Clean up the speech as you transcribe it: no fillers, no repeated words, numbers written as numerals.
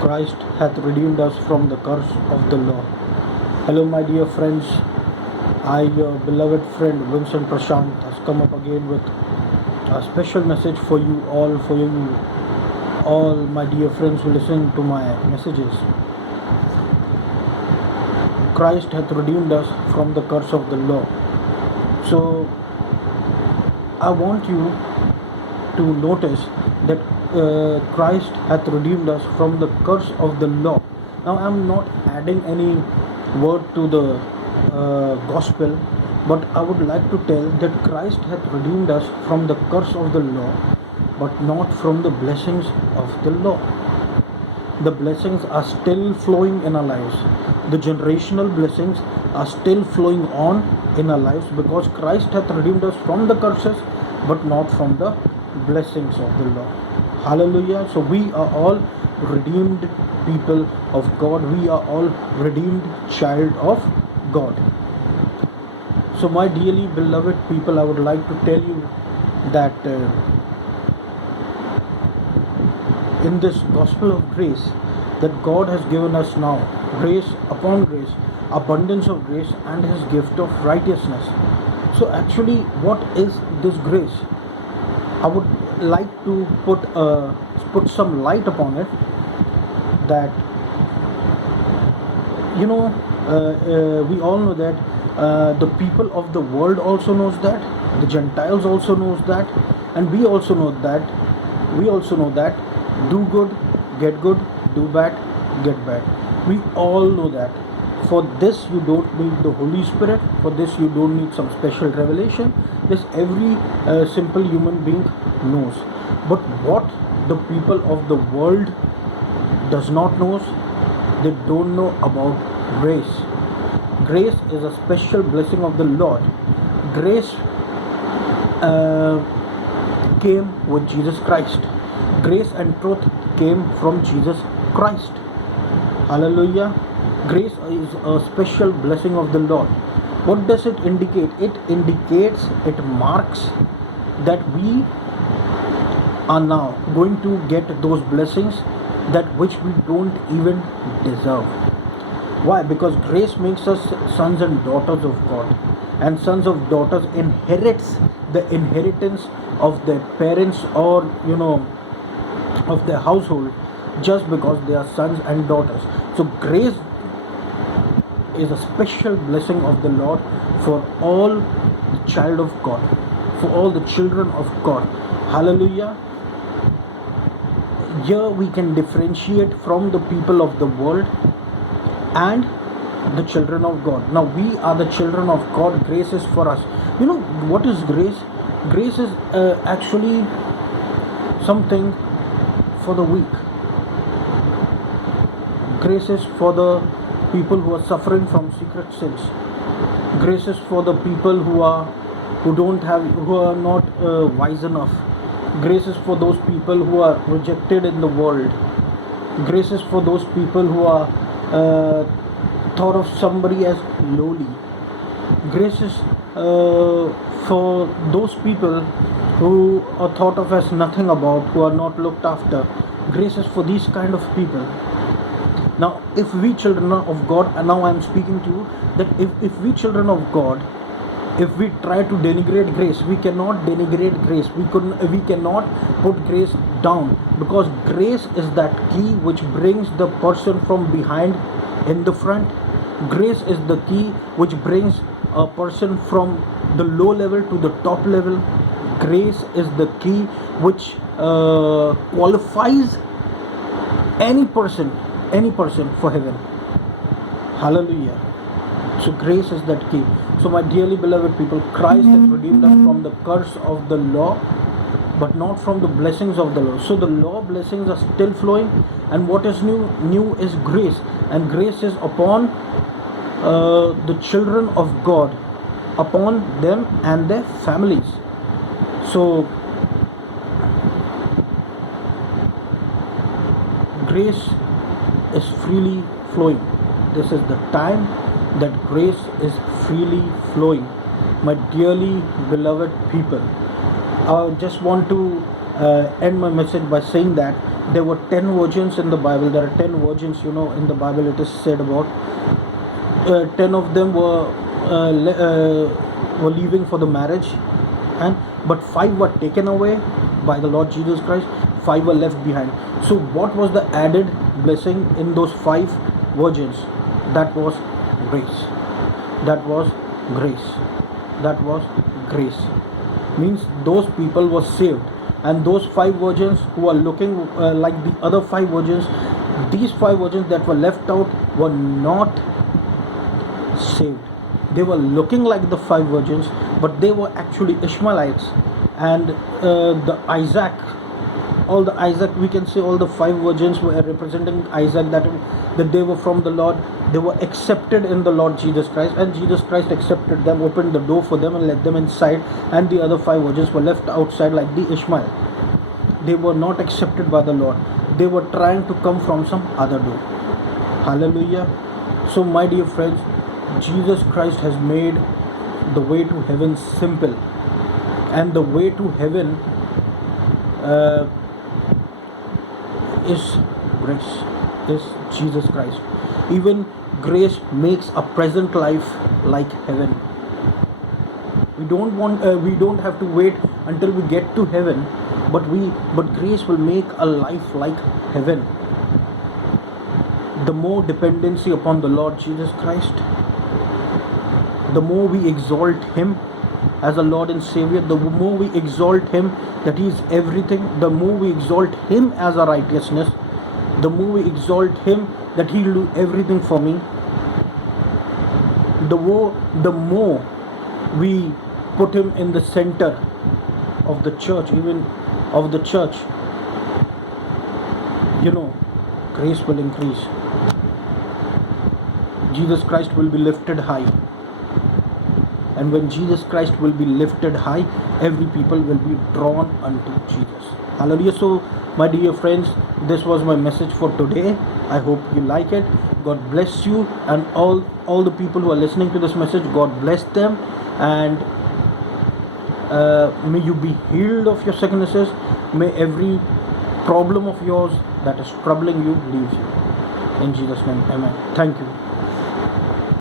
Christ hath redeemed us from the curse of the law. Hello, my dear friends. I, your beloved friend Vincent Prashant, has come up again with a special message for you all, my dear friends who listen to my messages. Christ hath redeemed us from the curse of the law. So, I want you to notice that Christ hath redeemed us from the curse of the law. Now, I'm not adding any word to the gospel, but I would like to tell that Christ hath redeemed us from the curse of the law, but not from the blessings of the law. The blessings are still flowing in our lives. The generational blessings are still flowing on in our lives because Christ hath redeemed us from the curses but not from the blessings of the law. Hallelujah. So we are all redeemed people of God. We are all redeemed child of God. So my dearly beloved people, I would like to tell you that in this gospel of grace that God has given us now, grace upon grace, abundance of grace, and His gift of righteousness. So, actually, what is this grace? I would like to put some light upon it. That we all know that the people of the world also knows that, the Gentiles also knows that, and we also know that. We also know that do good, get good, do bad, get bad. We all know that. For this you don't need the Holy Spirit. For this you don't need some special revelation. This every simple human being knows. But what the people of the world does not knows, they don't know about grace. Grace is a special blessing of the Lord. Grace came with Jesus Christ. Grace and truth came from Jesus Christ. Hallelujah. Grace is a special blessing of the Lord. What does it indicate? It indicates, it marks that we are now going to get those blessings that which we don't even deserve. Why? Because grace makes us sons and daughters of God, and sons of daughters inherits the inheritance of their parents, or of their household, just because they are sons and daughters. So grace is a special blessing of the Lord for all the child of God, for all the children of God. Hallelujah. Here we can differentiate from the people of the world and the children of God. Now we are the children of God. Grace is for us. You know what is grace? Grace is actually something for the weak. Grace is for the people who are suffering from secret sins. Grace is for the people who are not wise enough. Grace is for those people who are rejected in the world. Grace is for those people who are thought of somebody as lowly. Grace is for those people who are thought of as nothing about, who are not looked after. Grace is for these kind of people. Now, if we children of God, and now I am speaking to you, that if we children of God, if we try to denigrate grace, we cannot denigrate grace. We cannot put grace down, because grace is that key which brings the person from behind in the front. Grace is the key which brings a person from the low level to the top level. Grace is the key which qualifies any person for heaven. Hallelujah. So grace is that key. So my dearly beloved people, Christ has redeemed us from the curse of the law, but not from the blessings of the law. So the law blessings are still flowing, and what is new? New is grace, and grace is upon the children of God, upon them and their families. So grace is freely flowing. This is the time that grace is freely flowing. My dearly beloved people, I just want to end my message by saying that there were 10 virgins in the Bible. There are 10 virgins, in the Bible it is said about. 10 of them were leaving for the marriage, and but 5 were taken away by the Lord Jesus Christ. 5 were left behind. So what was the added blessing in those 5 virgins? That was grace. That was grace. That was grace. Means those people were saved, and those 5 virgins who are looking like the other 5 virgins, these 5 virgins that were left out were not saved. They were looking like the 5 virgins, but they were actually Ishmaelites. And all the Isaac, we can say all the 5 virgins were representing Isaac, that they were from the Lord. They were accepted in the Lord Jesus Christ, and Jesus Christ accepted them, opened the door for them and let them inside, and the other 5 virgins were left outside like the Ishmael. They were not accepted by the Lord. They were trying to come from some other door. Hallelujah. So my dear friends, Jesus Christ has made the way to heaven simple, and the way to heaven is grace, is Jesus Christ. Even grace makes a present life like heaven. We don't have to wait until we get to heaven, but grace will make a life like heaven. The more dependency upon the Lord Jesus Christ, the more we exalt Him as a Lord and Savior, the more we exalt Him that He is everything, the more we exalt Him as our righteousness, the more we exalt Him that He will do everything for me, the more we put Him in the center of the church, even of the church, grace will increase. Jesus Christ will be lifted high. And when Jesus Christ will be lifted high, every people will be drawn unto Jesus. Hallelujah. So, my dear friends, this was my message for today. I hope you like it. God bless you, and all the people who are listening to this message, God bless them, and may you be healed of your sicknesses. May every problem of yours that is troubling you leave you. In Jesus' name, amen. Thank you.